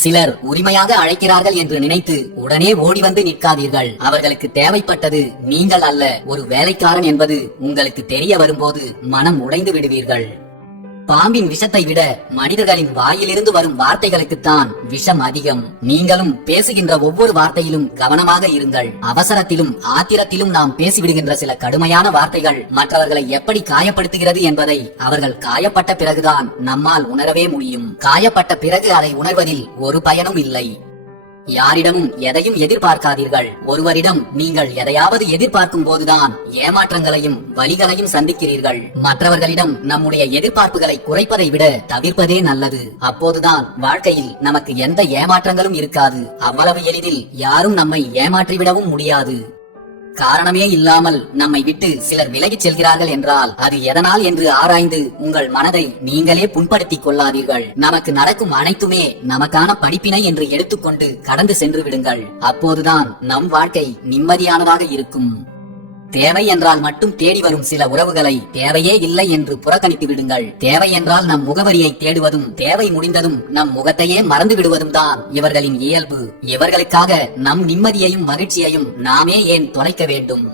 சிலர் உரிமையாக அழைக்கிறார்கள் என்று நினைத்து உடனே ஓடி வந்து நிற்காதீர்கள். அவர்களுக்கு தேவைப்பட்டது நீங்கள் அல்ல, ஒரு வேலைக்காரன் என்பது உங்களுக்கு தெரிய வரும்போது மனம் உடைந்து விடுவீர்கள். பாம்பின் விஷத்தை விட மனிதர்களின் வாயிலிருந்து வரும் வார்த்தைகளுக்குத்தான் விஷம் அதிகம். நீங்களும் பேசுகின்ற ஒவ்வொரு வார்த்தையிலும் கவனமாக இருங்கள். அவசரத்திலும் ஆத்திரத்திலும் நாம் பேசிவிடுகின்ற சில கடுமையான வார்த்தைகள் மற்றவர்களை எப்படி காயப்படுத்துகிறது என்பதை அவர்கள் காயப்பட்ட பிறகுதான் நம்மால் உணரவே முடியும். காயப்பட்ட பிறகு அதை உணர்வதில் ஒரு பயனும் இல்லை. யாரிடமும் எதையும் எதிர்பார்க்காதீர்கள். ஒருவரிடம் நீங்கள் எதையாவது எதிர்பார்க்கும் போதுதான் ஏமாற்றங்களையும் வலிகளையும் சந்திக்கிறீர்கள். மற்றவர்களிடம் நம்முடைய எதிர்பார்ப்புகளை குறைப்பதை விட தவிர்ப்பதே நல்லது. அப்போதுதான் வாழ்க்கையில் நமக்கு எந்த ஏமாற்றங்களும் இருக்காது. அவ்வளவு எளிதில் யாரும் நம்மை ஏமாற்றிவிடவும் முடியாது. காரணமே இல்லாமல் நம்மை விட்டு சிலர் விலகிச் செல்கிறார்கள் என்றால் அது எதனால் என்று ஆராய்ந்து உங்கள் மனதை நீங்களே புண்படுத்திக் கொள்ளாதீர்கள். நமக்கு நடக்கும் அனைத்துமே நமக்கான படிப்பினை என்று எடுத்துக்கொண்டு கடந்து சென்று விடுங்கள். அப்போதுதான் நம் வாழ்க்கை நிம்மதியானதாக இருக்கும். தேவை என்றால் மட்டும் தேடி வரும் சில உறவுகளை தேவையே இல்லை என்று புறக்கணித்து விடுங்கள். தேவை என்றால் நம் முகவரியை தேடுவதும் தேவை முடிந்ததும் நம் முகத்தையே மறந்து விடுவதும் தான் இவர்களின் இயல்பு. இவர்களுக்காக நம் நிம்மதியையும் மகிழ்ச்சியையும் நாமே ஏன் தொலைக்க வேண்டும்?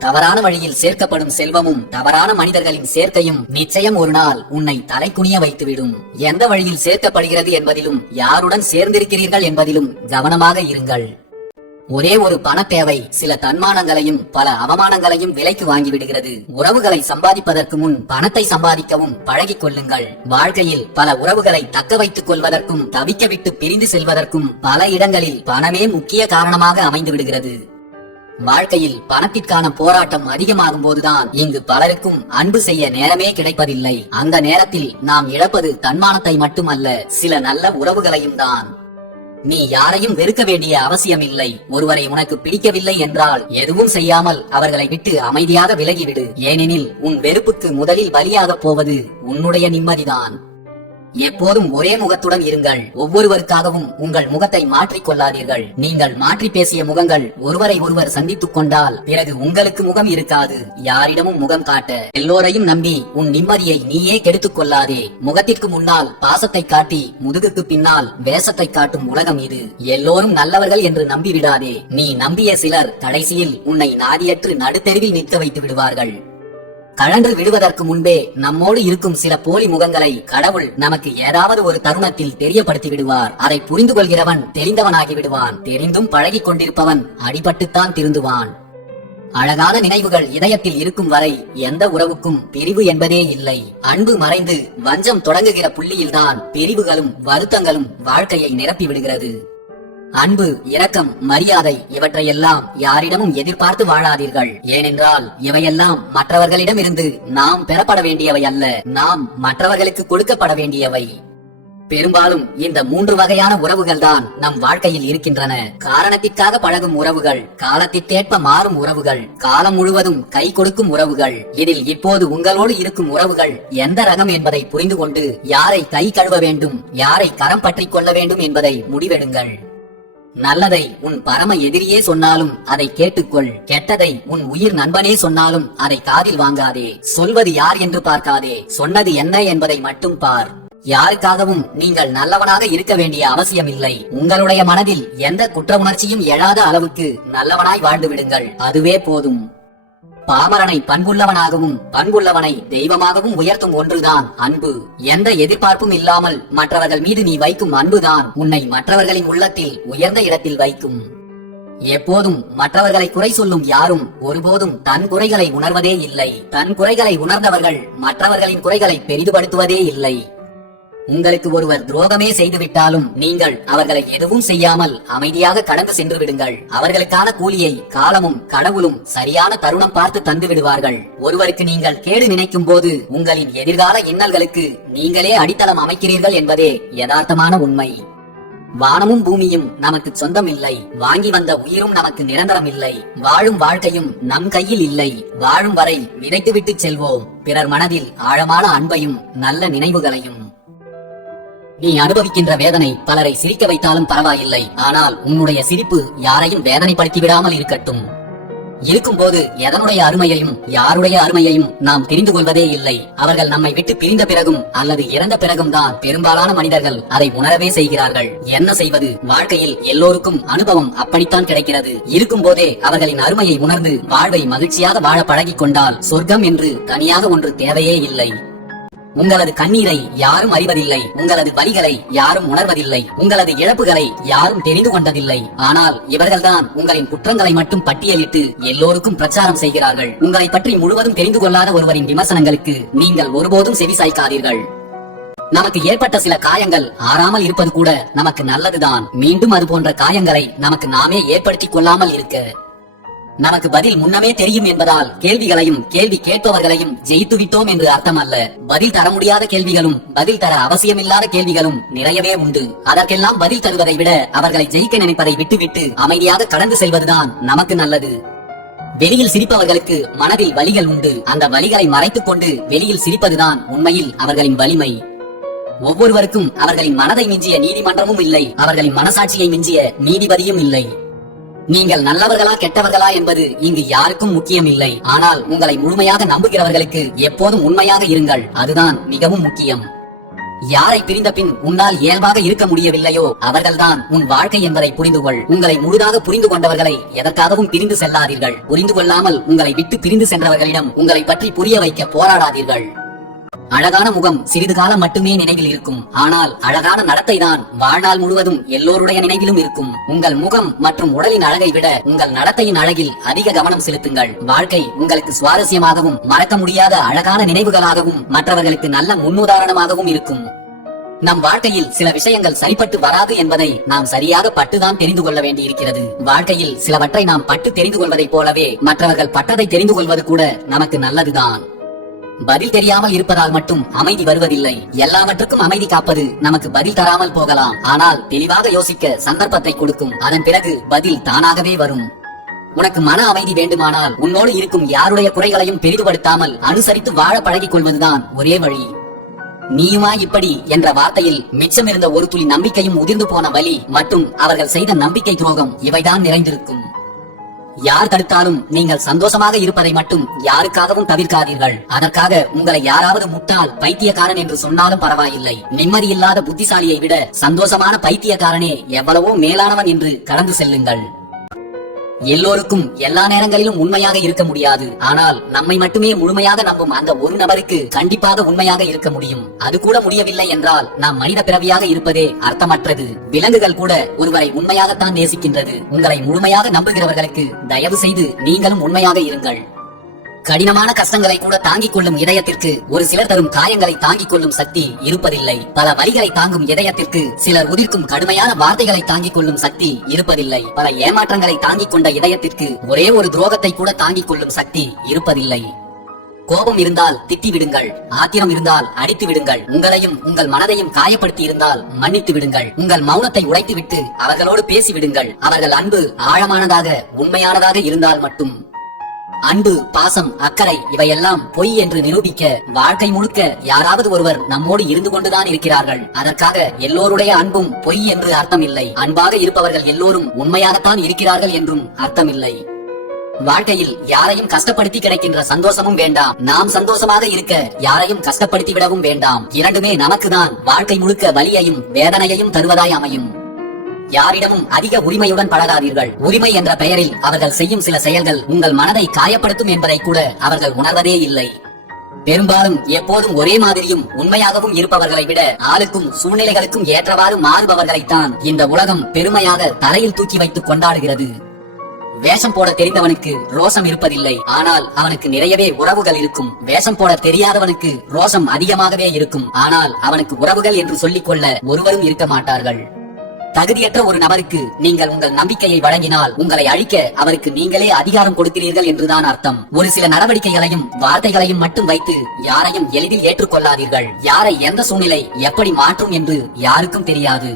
தவறான வழியில் சேர்க்கப்படும் செல்வமும் தவறான மனிதர்களின் சேர்க்கையும் நிச்சயம் ஒரு நாள் உன்னை தலைக்குனிய வைத்துவிடும். எந்த வழியில் சேர்க்கப்படுகிறது என்பதிலும் யாருடன் சேர்ந்திருக்கிறீர்கள் என்பதிலும் கவனமாக இருங்கள். ஒரே ஒரு பண தேவை சில தன்மானங்களையும் பல அவமானங்களையும் விலைக்கு வாங்கிவிடுகிறது. உறவுகளை சம்பாதிப்பதற்கு முன் பணத்தை சம்பாதிக்கவும் பழகிக் கொள்ளுங்கள். வாழ்க்கையில் பல உறவுகளை தக்க வைத்துக் கொள்வதற்கும் தவிக்க விட்டு பிரிந்து செல்வதற்கும் பல இடங்களில் பணமே முக்கிய காரணமாக அமைந்து விடுகிறது. வாழ்க்கையில் பணத்திற்கான போராட்டம் அதிகமாகும் போதுதான் இங்கு பலருக்கும் அன்பு செய்ய நேரமே கிடைப்பதில்லை. அந்த நேரத்தில் நாம் இழப்பது தன்மானத்தை மட்டுமல்ல, சில நல்ல உறவுகளையும் தான். நீ யாரையும் வெறுக்க வேண்டிய அவசியம் இல்லை. ஒருவரை உனக்கு பிடிக்கவில்லை என்றால் எதுவும் செய்யாமல் அவர்களை விட்டு அமைதியாக விலகிவிடு. ஏனெனில் உன் வெறுப்புக்கு முதலில் பலியாக போவது உன்னுடைய நிம்மதிதான். எப்போதும் ஒரே முகத்துடன் இருங்கள். ஒவ்வொருவருக்காகவும் உங்கள் முகத்தை மாற்றிக் கொள்ளாதீர்கள். நீங்கள் மாற்றி பேசிய முகங்கள் ஒருவரை ஒருவர் சந்தித்துக் கொண்டால் பிறகு உங்களுக்கு முகம் இருக்காது. யாரிடமும் முகம் காட்ட எல்லோரையும் நம்பி உன் நிம்மதியை நீயே கெடுத்துக் கொள்ளாதே. முகத்திற்கு முன்னால் பாசத்தை காட்டி முதுகுக்கு பின்னால் வேஷத்தை காட்டும் உலகம் இது. எல்லோரும் நல்லவர்கள் என்று நம்பிவிடாதே. நீ நம்பிய சிலர் கடைசியில் உன்னை நாதியற்று நடுத்தெருவில் நிற்க வைத்து விடுவார்கள். கழன்று விடுவதற்கு முன்பே நம்மோடு இருக்கும் சில போலி முகங்களை கடவுள் நமக்கு ஏதாவது ஒரு தருணத்தில் தெரியப்படுத்தி விடுவார். அதை புரிந்து கொள்கிறவன் தெரிந்தவனாகி விடுவான். தெரிந்தும் பழகிக் கொண்டிருப்பவன் அடிபட்டுத்தான் திருந்துவான். அழகான நினைவுகள் இதயத்தில் இருக்கும் வரை எந்த உறவுக்கும் பிரிவு என்பதே இல்லை. அன்பு மறைந்து வஞ்சம் தொடங்குகிற புள்ளியில்தான் பிரிவுகளும் வருத்தங்களும் வாழ்க்கையை நிரப்பி விடுகிறது. அன்பு, இரக்கம், மரியாதை இவற்றையெல்லாம் யாரிடமும் எதிர்பார்த்து வாழாதீர்கள். ஏனென்றால் இவையெல்லாம் மற்றவர்களிடமிருந்து நாம் பெறப்பட வேண்டியவை அல்ல, நாம் மற்றவர்களுக்கு கொடுக்கப்பட வேண்டியவை. பெரும்பாலும் இந்த 3 வகையான உறவுகள் தான் நம் வாழ்க்கையில் இருக்கின்றன. காரணத்திற்காக பழகும் உறவுகள், காலத்திற்கேற்ப மாறும் உறவுகள், காலம் முழுவதும் கை கொடுக்கும் உறவுகள். இதில் இப்போது உங்களோடு இருக்கும் உறவுகள் எந்த ரகம் என்பதை புரிந்து கொண்டு யாரை கை கழுவ வேண்டும், யாரை கரம் பற்றிக் கொள்ள வேண்டும் என்பதை முடிவெடுங்கள். நல்லதை உன் பரம எதிரியே சொன்னாலும் அதை கேட்டுக்கொள். கெட்டதை உன் உயிர் நண்பனே சொன்னாலும் அதை காதில் வாங்காதே. சொல்வது யார் என்று பார்க்காதே, சொன்னது என்ன என்பதை மட்டும் பார். யாருக்காகவும் நீங்கள் நல்லவனாக இருக்க வேண்டிய அவசியம் இல்லை. உங்களுடைய மனதில் எந்த குற்ற உணர்ச்சியும் எழாத அளவுக்கு நல்லவனாய் வாழ்ந்து விடுங்கள். அதுவே போதும். பாமரனை பண்புள்ளவனாகவும் பண்புள்ளவனை தெய்வமாகவும் உயர்த்தும் ஒன்றுதான் அன்பு. எந்த எதிர்பார்ப்பும் இல்லாமல் மற்றவர்கள் மீது நீ வைக்கும் அன்புதான் உன்னை மற்றவர்களின் உள்ளத்தில் உயர்ந்த இடத்தில் வைக்கும். எப்போதும் மற்றவர்களை குறை சொல்லும் யாரும் ஒருபோதும் தன் குறைகளை உணர்வதே இல்லை. தன் குறைகளை உணர்ந்தவர்கள் மற்றவர்களின் குறைகளை பெரிதுபடுத்துவதே இல்லை. உங்களுக்கு ஒருவர் துரோகமே செய்துவிட்டாலும் நீங்கள் அவர்களை எதுவும் செய்யாமல் அமைதியாக கடந்து சென்று விடுங்கள். அவர்களுக்கான கூலியை காலமும் கடவுளும் சரியான தருணம் பார்த்து தந்து விடுவார்கள். ஒருவருக்கு நீங்கள் கேடு நினைக்கும் போது உங்களின் எதிர்கால இன்னல்களுக்கு நீங்களே அடித்தளம் அமைக்கிறீர்கள் என்பதே யதார்த்தமான உண்மை. வானமும் பூமியும் நமக்கு சொந்தம் இல்லை. வாங்கி வந்த உயிரும் நமக்கு நிரந்தரம் இல்லை. வாழும் வாழ்க்கையும் நம் கையில் இல்லை. வாழும் வரை விதைத்துவிட்டு செல்வோம் பிறர் மனதில் ஆழமான அன்பையும் நல்ல நினைவுகளையும். நீ அனுபவிக்கின்ற வேதனை பலரை சிரிக்க வைத்தாலும் பரவாயில்லை. ஆனால் உன்னுடைய சிரிப்பு யாரையும் வேதனைப்படுத்தி விடாமல் இருக்கட்டும். இருக்கும்போது எதனுடைய அருமையையும் யாருடைய அருமையையும் நாம் தெரிந்து கொள்வதே இல்லை. அவர்கள் நம்மை விட்டு பிரிந்த பிறகும் அல்லது இறந்த பிறகும் தான் பெரும்பாலான மனிதர்கள் அதை உணரவே செய்கிறார்கள். என்ன செய்வது, வாழ்க்கையில் எல்லோருக்கும் அனுபவம் அப்படித்தான் கிடைக்கிறது. இருக்கும் போதே அவர்களின் அருமையை உணர்ந்து வாழ்வை மகிழ்ச்சியாக வாழ பழகிக் கொண்டால் சொர்க்கம் என்று தனியாக ஒன்று தேவையே இல்லை. உங்களது கண்ணீரை யாரும் அறிவதில்லை, உங்களது வலிகளை யாரும் உணர்வதில்லை, உங்களது இழப்புகளை யாரும் தெரிந்து கொண்டதில்லை. ஆனால் இவர்கள்தான் உங்களின் குற்றங்களை மட்டும் பட்டியலிட்டு எல்லோருக்கும் பிரச்சாரம் செய்கிறார்கள். உங்களை பற்றி முழுவதும் தெரிந்து கொள்ளாத ஒருவரின் விமர்சனங்களுக்கு நீங்கள் ஒருபோதும் செவி சாய்க்காதீர்கள். நமக்கு ஏற்பட்ட சில காயங்கள் ஆறாமல் இருப்பது கூட நமக்கு நல்லதுதான். மீண்டும் அது போன்ற காயங்களை நமக்கு நாமே ஏற்படுத்திக் கொள்ளாமல் இருக்க நமக்கு பதில் முன்னமே தெரியும் என்பதால் கேள்விகளையும் கேள்வி கேட்பவர்களையும் ஜெயித்து விட்டோம் என்று அர்த்தம் அல்ல. பதில் தர முடியாத கேள்விகளும் பதில் தர அவசியமில்லாத கேள்விகளும் நிறையவே உண்டு. அதற்கெல்லாம் பதில் தருவதை விட அவர்களை ஜெயிக்க நினைப்பதை விட்டுவிட்டு அமைதியாக கடந்து செல்வதுதான் நமக்கு நல்லது. வெளியில் சிரிப்பவர்களுக்கு மனதில் வலிகள் உண்டு. அந்த வலிகளை மறைத்துக் கொண்டு வெளியில் சிரிப்பதுதான் உண்மையில் அவர்களின் வலிமை. ஒவ்வொருவருக்கும் அவர்களின் மனதை மிஞ்சிய நீதிமன்றமும் இல்லை, அவர்களின் மனசாட்சியை மிஞ்சிய நீதிபதியும் இல்லை. நீங்கள் நல்லவர்களா கெட்டவர்களா என்பது இங்கு யாருக்கும் முக்கியம் இல்லை. ஆனால் உங்களை முழுமையாக நம்புகிறவர்களுக்கு எப்போதும் உண்மையாக இருங்கள், அதுதான் மிகவும் முக்கியம். யாரை பிரிந்த பின் உன்னால் இயல்பாக இருக்க முடியவில்லையோ அவர்கள்தான் உன் வாழ்க்கை என்பதை புரிந்து கொள். உங்களை முழுதாக புரிந்து கொண்டவர்களை எதற்காகவும் பிரிந்து செல்லாதீர்கள். புரிந்து கொள்ளாமல் உங்களை விட்டு பிரிந்து சென்றவர்களிடம் உங்களை பற்றி புரிய வைக்க போராடாதீர்கள். அழகான முகம் சிறிது காலம் மட்டுமே நினைவில் இருக்கும், ஆனால் அழகான நடத்தை தான் வாழ்நாள் முழுவதும் எல்லோருடைய நினைவிலும் இருக்கும். உங்கள் முகம் மற்றும் உடலின் அழகை விட உங்கள் நடத்தையின் அழகில் அதிக கவனம் செலுத்துங்கள். வாழ்க்கை உங்களுக்கு சுவாரஸ்யமாகவும் மறக்க முடியாத அழகான நினைவுகளாகவும் மற்றவர்களுக்கு நல்ல முன்னுதாரணமாகவும் இருக்கும். நம் வாழ்க்கையில் சில விஷயங்கள் சரிப்பட்டு வராது என்பதை நாம் சரியாக பட்டுதான் தெரிந்து கொள்ள வேண்டியிருக்கிறது. வாழ்க்கையில் சிலவற்றை நாம் பட்டு தெரிந்து கொள்வதைப் போலவே மற்றவர்கள் பட்டதை தெரிந்து கொள்வது கூட நமக்கு நல்லதுதான். பதில் தெரியாமல் இருப்பதால் மட்டும் அமைதி வருவதில்லை. எல்லாவற்றுக்கும் அமைதி காப்பது நமக்கு பதில் தராமல் போகலாம், ஆனால் தெளிவாக யோசிக்க சந்தர்ப்பத்தை கொடுக்கும். அதன் பிறகு பதில் தானாகவே வரும். உனக்கு மன அமைதி வேண்டுமானால் உன்னோடு இருக்கும் யாருடைய குறைகளையும் பெரிதுபடுத்தாமல் அனுசரித்து வாழ பழகிக் கொள்வதுதான் ஒரே வழி. நீயுமா இப்படி என்ற வார்த்தையில் மிச்சமிருந்த ஒரு துளி நம்பிக்கையும் உதிர்ந்து போன வலி மற்றும் அவர்கள் செய்த நம்பிக்கை துரோகம் இவைதான் நிறைந்திருக்கும். யார் தடுத்தாலும் நீங்கள் சந்தோஷமாக இருப்பதை மட்டும் யாருக்காகவும் தவிர்க்காதீர்கள். அதற்காக உங்களை யாராவது முட்டாள் பைத்தியக்காரன் என்று சொன்னாலும் பரவாயில்லை. நிம்மதி இல்லாத புத்திசாலியை விட சந்தோஷமான பைத்தியக்காரனே எவ்வளவோ மேலானவன் என்று கடந்து செல்லுங்கள். எல்லோருக்கும் எல்லா நேரங்களிலும் உண்மையாக இருக்க முடியாது, ஆனால் நம்மை மட்டுமே முழுமையாக நம்பும் அந்த ஒரு நபருக்கு கண்டிப்பாக உண்மையாக இருக்க முடியும். அது கூட முடியவில்லை என்றால் நாம் மனித பிறவியாக இருப்பதே அர்த்தமற்றது. விலங்குகள் கூட ஒருவரை உண்மையாகத்தான் நேசிக்கின்றது. உங்களை முழுமையாக நம்புகிறவர்களுக்கு தயவு செய்து நீங்களும் உண்மையாக இருங்கள். கடினமான கஷ்டங்களை கூட தாங்கிக் கொள்ளும் இதயத்திற்கு ஒரு சிலர் தரும் காயங்களை தாங்கிக் கொள்ளும் சக்தி இருப்பதில்லை. பல வலிகளை தாங்கும் இதயத்திற்கு சிலர் உதிர்க்கும் கடுமையான வார்த்தைகளை தாங்கிக் கொள்ளும் சக்தி இருப்பதில்லை. பல ஏமாற்றங்களை தாங்கிக் கொண்ட இதயத்திற்கு ஒரே ஒரு துரோகத்தை கூட தாங்கிக் கொள்ளும் சக்தி இருப்பதில்லை. கோபம் இருந்தால் திட்டி விடுங்கள், ஆத்திரம் இருந்தால் அடித்து விடுங்கள், உங்களையும் உங்கள் மனதையும் காயப்படுத்தி இருந்தால் மன்னித்து விடுங்கள். உங்கள் மௌனத்தை உடைத்துவிட்டு அவர்களோடு பேசிவிடுங்கள். அவர்கள் அன்பு ஆழமானதாக உண்மையானதாக இருந்தால் மட்டும். அன்பு, பாசம், அக்கறை இவையெல்லாம் பொய் என்று நிரூபிக்க வாழ்க்கை முழுக்க யாராவது ஒருவர் நம்மோடு இருந்து கொண்டுதான் இருக்கிறார்கள். அதற்காக எல்லோருடைய அன்பும் பொய் என்று அர்த்தம் இல்லை. அன்பாக இருப்பவர்கள் எல்லோரும் உண்மையாகத்தான் இருக்கிறார்கள் என்றும் அர்த்தம் இல்லை. வாழ்க்கையில் யாரையும் கஷ்டப்படுத்தி கிடைக்கின்ற சந்தோஷமும் வேண்டாம், நாம் சந்தோஷமாக இருக்க யாரையும் கஷ்டப்படுத்தி விடவும் வேண்டாம். இரண்டுமே நமக்குதான் வாழ்க்கை முழுக்க வலியையும் வேதனையையும் தருவதாய் அமையும். யாரிடமும் அதிக உரிமையுடன் பழகாதீர்கள். உரிமை என்ற பெயரில் அவர்கள் செய்யும் சில செயல்கள் உங்கள் மனதை காயப்படுத்தும் என்பதை கூட அவர்கள் உணர்வதே இல்லை. பெரும்பாலும் எப்போதும் ஒரே மாதிரியும் உண்மையாகவும் இருப்பவர்களை விட ஆளுக்கும் சூழ்நிலைகளுக்கும் ஏற்றவாறு மாறுபவர்களைத்தான் இந்த உலகம் பெருமையாக தலையில் தூக்கி வைத்து கொண்டாடுகிறது. வேஷம் போட தெரிந்தவனுக்கு ரோஷம் இருப்பதில்லை, ஆனால் அவனுக்கு நிறையவே உறவுகள் இருக்கும். வேஷம் போட தெரியாதவனுக்கு ரோஷம் அதிகமாகவே இருக்கும், ஆனால் அவனுக்கு உறவுகள் என்று சொல்லிக் கொள்ள ஒருவரும் இருக்க மாட்டார்கள். தகுதியற்ற ஒரு நபருக்கு நீங்கள் உங்கள் நம்பிக்கையை வழங்கினால் உங்களை அழிக்க அவருக்கு நீங்களே அதிகாரம் கொடுக்கிறீர்கள் என்றுதான் அர்த்தம். ஒரு சில நடவடிக்கைகளையும் வார்த்தைகளையும் மட்டும் வைத்து யாரையும் எளிதில் ஏற்றுக்கொள்ளாதீர்கள். யாரை எந்த சூழ்நிலை எப்படி மாற்றும் என்று யாருக்கும் தெரியாது.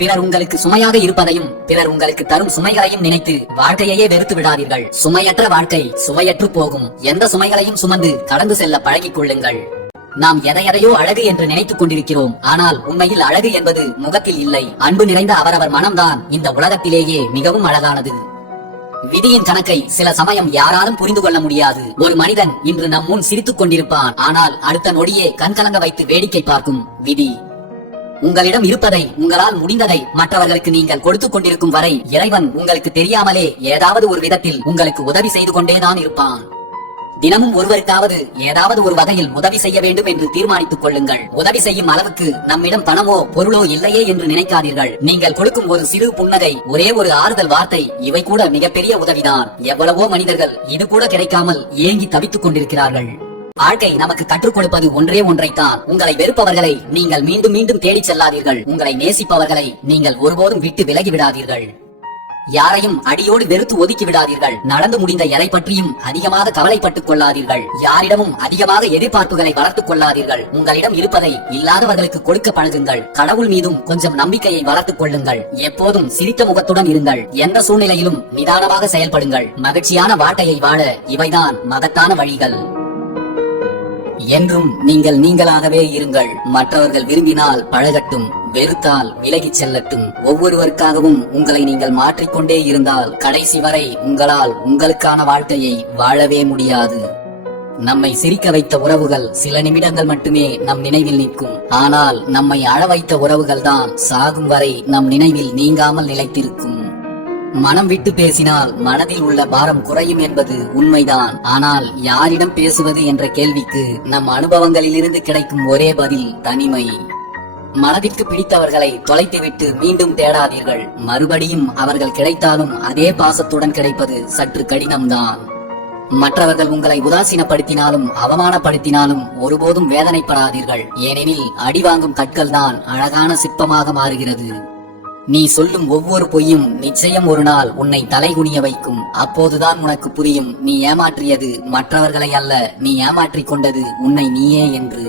பிறர் உங்களுக்கு சுமையாக இருப்பதையும் பிறர் உங்களுக்கு தரும் சுமைகளையும் நினைத்து வாழ்க்கையே வெறுத்து விடாதீர்கள். சுமையற்ற வாழ்க்கை சுவையற்று போகும். எந்த சுமைகளையும் சுமந்து கடந்து செல்ல பழகிக் கொள்ளுங்கள். நாம் எதையோ அழகு என்று நினைத்துக் கொண்டிருக்கிறோம், ஆனால் உண்மையில் அழகு என்பது முகத்தில் இல்லை. அன்பு நிறைந்த அவரவர் மனம்தான் இந்த உலகத்திலேயே மிகவும் அழகானது. விதியின் கணக்கை சில சமயம் யாராலும் புரிந்து கொள்ள முடியாது. ஒரு மனிதன் இன்று நம் முன் சிரித்துக் கொண்டிருப்பான், ஆனால் அடுத்த நொடியே கண்கலங்க வைத்து வேடிக்கை பார்க்கும் விதி. உங்களிடம் இருப்பதை, உங்களால் முடிந்ததை மற்றவர்களுக்கு நீங்கள் கொடுத்துக் கொண்டிருக்கும் வரை இறைவன் உங்களுக்கு தெரியாமலே ஏதாவது ஒரு விதத்தில் உங்களுக்கு உதவி செய்து கொண்டேதான் இருப்பான். தினமும் ஒருவருக்காவது ஏதாவது ஒரு வகையில் உதவி செய்ய வேண்டும் என்று தீர்மானித்துக் கொள்ளுங்கள். உதவி செய்யும் அளவுக்கு நம்மிடம் பணமோ பொருளோ இல்லையே என்று நினைக்காதீர்கள். நீங்கள் கொடுக்கும் ஒரு சிறு புன்னகை, ஒரே ஒரு ஆறுதல் வார்த்தை, இவை கூட மிகப்பெரிய உதவிதான். எவ்வளவோ மனிதர்கள் இது கூட கிடைக்காமல் ஏங்கி தவித்துக் கொண்டிருக்கிறார்கள். வாழ்க்கை நமக்கு கற்றுக் கொடுப்பது ஒன்றே ஒன்றைத்தான். உங்களை வெறுப்பவர்களை நீங்கள் மீண்டும் மீண்டும் தேடிச் செல்லாதீர்கள். உங்களை நேசிப்பவர்களை நீங்கள் ஒருபோதும் விட்டு விலகி விடாதீர்கள். யாரையும் அடியோடு வெறுத்து ஒதுக்கி விடாதீர்கள். நடந்து முடிந்த எதை பற்றியும் அதிகமாக கவலைப்பட்டுக் கொள்ளாதீர்கள். யாரிடமும் அதிகமாக எதிர்பார்ப்புகளை வளர்த்துக் கொள்ளாதீர்கள். உங்களிடம் இருப்பதை இல்லாதவர்களுக்கு கொடுக்க பழகுங்கள். கடவுள் மீதும் கொஞ்சம் நம்பிக்கையை வளர்த்துக் கொள்ளுங்கள். எப்போதும் சிரித்த முகத்துடன் இருங்கள். எந்த சூழ்நிலையிலும் நிதானமாக செயல்படுங்கள். மகிழ்ச்சியான வாழ்க்கையை வாழ இவைதான் மகத்தான வழிகள். என்றும் நீங்கள் நீங்களாகவே இருங்கள். மற்றவர்கள் விரும்பினால் பழகட்டும், வெறுத்தால் விலகிச் செல்லட்டும். ஒவ்வொருவருக்காகவும் உங்களை நீங்கள் மாற்றிக்கொண்டே இருந்தால் கடைசி வரை உங்களால் உங்களுக்கான வாழ்க்கையை வாழவே முடியாது. நம்மை சிரிக்க வைத்த உறவுகள் சில நிமிடங்கள் மட்டுமே நம் நினைவில் நிற்கும். ஆனால் நம்மை அழ வைத்த உறவுகள் தான் சாகும் வரை நம் நினைவில் நீங்காமல் நிலைத்திருக்கும். மனம் விட்டு பேசினால் மனதில் உள்ள பாரம் குறையும் என்பது உண்மைதான். ஆனால் யாரிடம் பேசுவது என்ற கேள்விக்கு நம் அனுபவங்களிலிருந்து கிடைக்கும் ஒரே பதில் தனிமை. மனதிற்கு பிடித்தவர்களை தொலைத்துவிட்டு மீண்டும் தேடாதீர்கள். மறுபடியும் அவர்கள் கிடைத்தாலும் அதே பாசத்துடன் கிடைப்பது சற்று கடினம்தான். மற்றவர்கள் உங்களை உதாசீனப்படுத்தினாலும் அவமானப்படுத்தினாலும் ஒருபோதும் வேதனைப்படாதீர்கள். ஏனெனில் அடிவாங்கும் கற்கள் தான் அழகான சிற்பமாக மாறுகிறது. நீ சொல்லும் ஒவ்வொரு பொய்யும் நிச்சயம் ஒரு நாள் உன்னை தலைகுனிய வைக்கும். அப்போதுதான் உனக்கு புரியும், நீ ஏமாற்றியது மற்றவர்களை அல்ல, நீ ஏமாற்றிக் கொண்டது உன்னை நீயே என்று.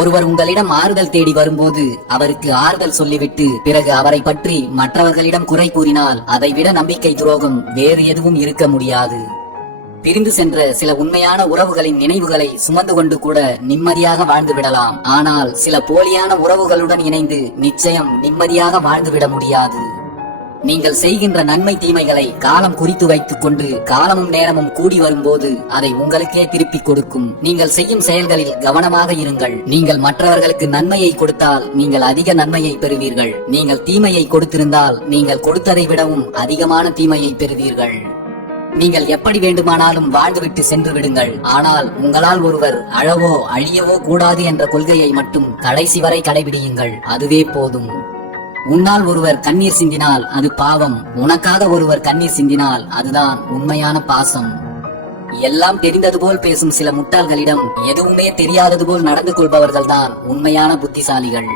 ஒருவர் உங்களிடம் ஆறுதல் தேடி வரும்போது அவருக்கு ஆறுதல் சொல்லிவிட்டு பிறகு அவரை பற்றி மற்றவர்களிடம் குறை கூறினால் அதைவிட நம்பிக்கை துரோகம் வேறு எதுவும் இருக்க முடியாது. பிரிந்து சென்ற சில உண்மையான உறவுகளின் நினைவுகளை சுமந்து கொண்டு கூட நிம்மதியாக வாழ்ந்து விடலாம். ஆனால் சில போலியான உறவுகளுடன் இணைந்து நிச்சயம் நிம்மதியாக வாழ்ந்துவிட முடியாது. நீங்கள் செய்கின்ற நன்மை தீமைகளை காலம் குறித்து வைத்துக் கொண்டு காலமும் நேரமும் கூடி வரும்போது அதை உங்களுக்கே திருப்பிக் கொடுக்கும். நீங்கள் செய்யும் செயல்களில் கவனமாக இருங்கள். நீங்கள் மற்றவர்களுக்கு நன்மையை கொடுத்தால் நீங்கள் அதிக நன்மையை பெறுவீர்கள். நீங்கள் தீமையை கொடுத்திருந்தால் நீங்கள் கொடுத்ததை விடவும் அதிகமான தீமையை பெறுவீர்கள். நீங்கள் எப்படி வேண்டுமானாலும் வாழ்ந்துவிட்டு சென்று விடுங்கள். ஆனால் உங்களால் ஒருவர் அழவோ அழியவோ கூடாது என்ற கொள்கையை மட்டும் கடைசி வரை கடைபிடியுங்கள். அதுவே போதும். உன்னால் ஒருவர் கண்ணீர் சிந்தினால் அது பாவம். உனக்காக ஒருவர் கண்ணீர் சிந்தினால் அதுதான் உண்மையான பாசம். எல்லாம் தெரிந்தது போல் பேசும் சில முட்டாள்களிடம் எதுவுமே தெரியாதது போல் நடந்து கொள்பவர்கள்தான் உண்மையான புத்திசாலிகள்.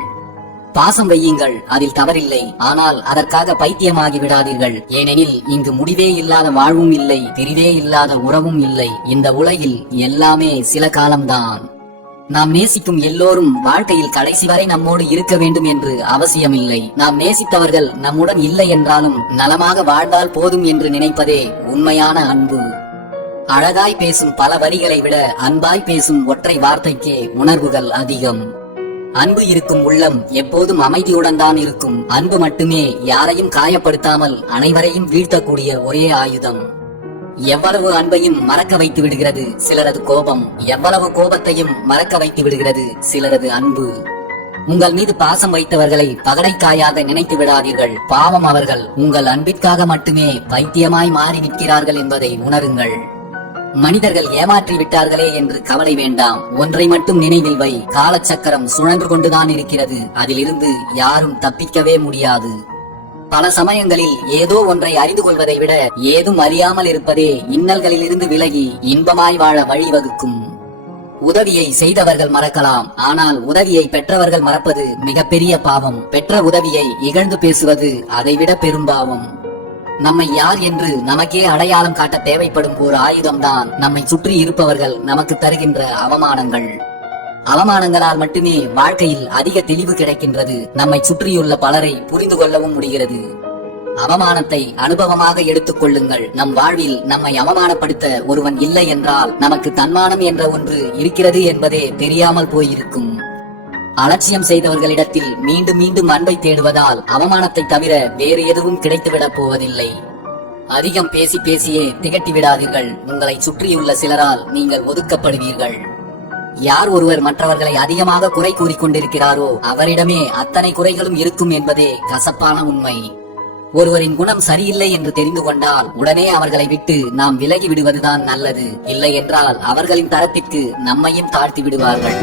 பாசம் வையுங்கள், அதில் தவறில்லை. ஆனால் அதற்காக பைத்தியமாகி விடாதீர்கள். ஏனெனில் இங்கு முடிவே இல்லாத வாழ்வும் இல்லை, பிரிவே இல்லாத உறவும் இல்லை. இந்த உலகில் எல்லாமே சில காலம்தான். நாம் நேசிக்கும் எல்லோரும் வாழ்க்கையில் கடைசி வரை நம்மோடு இருக்க வேண்டும் என்று அவசியமில்லை. நாம் நேசித்தவர்கள் நம்முடன் இல்லை என்றாலும் நலமாக வாழ்ந்தால் போதும் என்று நினைப்பதே உண்மையான அன்பு. அழகாய் பேசும் பல வரிகளை விட அன்பாய் பேசும் ஒற்றை வார்த்தைக்கே உணர்வுகள் அதிகம். அன்பு இருக்கும் உள்ளம் எப்போதும் அமைதியுடன் தான் இருக்கும். அன்பு மட்டுமே யாரையும் காயப்படுத்தாமல் அனைவரையும் வீழ்த்தக்கூடிய ஒரே ஆயுதம். எவ்வளவு அன்பையும் மறக்க வைத்து விடுகிறது சிலரது கோபம். எவ்வளவு கோபத்தையும் மறக்க வைத்து விடுகிறது சிலரது அன்பு. உங்கள் மீது பாசம் வைத்தவர்களை பகடைக்காயாக நினைத்து விடாதீர்கள். பாவம், அவர்கள் உங்கள் அன்பிற்காக மட்டுமே பைத்தியமாய் மாறி நிற்கிறார்கள் என்பதை உணருங்கள். மனிதர்கள் ஏமாற்றி விட்டார்களே என்று கவலை வேண்டாம். ஒன்றை மட்டும் நினைவில் வை, காலச்சக்கரம் சுழன்று கொண்டுதான் இருக்கிறது. அதிலிருந்து யாரும் தப்பிக்கவே முடியாது. பல சமயங்களில் ஏதோ ஒன்றை அறிந்து கொள்வதை விட ஏதும் அறியாமல் இருப்பதே இன்னல்களிலிருந்து விலகி இன்பமாய் வாழ வழிவகுக்கும். உதவியை செய்தவர்கள் மறக்கலாம், ஆனால் உதவியை பெற்றவர்கள் மறப்பது மிகப்பெரிய பாவம். பெற்ற உதவியை இகழ்ந்து பேசுவது அதைவிட பெரும்பாவம். நம்மை யார் என்று நமக்கே அடையாளம் காட்ட தேவைப்படும் ஒரு ஆயுதம்தான் நம்மை சுற்றி இருப்பவர்கள் நமக்கு தருகின்ற அவமானங்கள். அவமானங்களால் மட்டுமே வாழ்க்கையில் அதிக தெளிவு கிடைக்கின்றது. நம்மை சுற்றியுள்ள பலரை புரிந்து கொள்ளவும் முடிகிறது. அவமானத்தை அனுபவமாக எடுத்துக் கொள்ளுங்கள். நம் வாழ்வில் நம்மை அவமானப்படுத்த ஒருவன் இல்லை என்றால் நமக்கு தன்மானம் என்ற ஒன்று இருக்கிறது என்பதே தெரியாமல் போயிருக்கும். அலட்சியம் செய்தவர்களிடத்தில் மீண்டும் மீண்டும் அன்பை தேடுவதால் அவமானத்தை தவிர வேறு எதுவும் கிடைத்துவிடப் போவதில்லை. அதிகம் பேசி பேசியே திகட்டி விடாதீர்கள். உங்களை சுற்றியுள்ள சிலரால் நீங்கள் ஒதுக்கப்படுவீர்கள். யார் ஒருவர் மற்றவர்களை அதிகமாக குறை கூறிக்கொண்டிருக்கிறாரோ அவரிடமே அத்தனை குறைகளும் இருக்கும் என்பதே கசப்பான உண்மை. ஒருவரின் குணம் சரியில்லை என்று தெரிந்து கொண்டால் உடனே அவர்களை விட்டு நாம் விலகி விடுவதுதான் நல்லது. இல்லை என்றால் அவர்களின் தரத்திற்கு நம்மையும் தாழ்த்தி விடுவார்கள்.